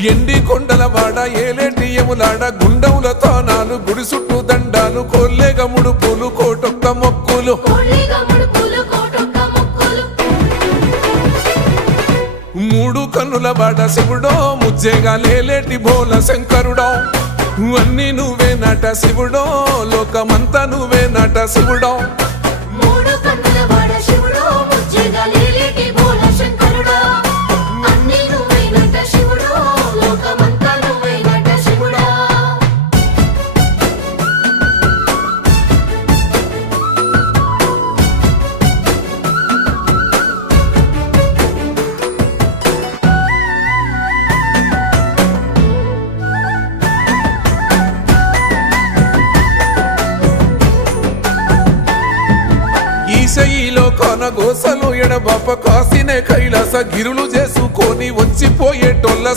ఎండి కొండల వాడ ఏలేటి యములాడ గుండముల తానాలు గుడి చుట్టూ దండాలు కొల్లేగ ముడుపులు కోటొక్క మొక్కులు మూడు కన్నుల వాడ శివుడో ముజ్జేగా లేలేటి బోల శంకరుడో అన్ని నువ్వే నట శివుడో లోకమంతా నువ్వే నట శివుడో ఈశయిలో కొన గోసలు ఎడబాప కాసినే కైలాస గిరులు చేసుకొని వచ్చిపోయేటోళ్ళ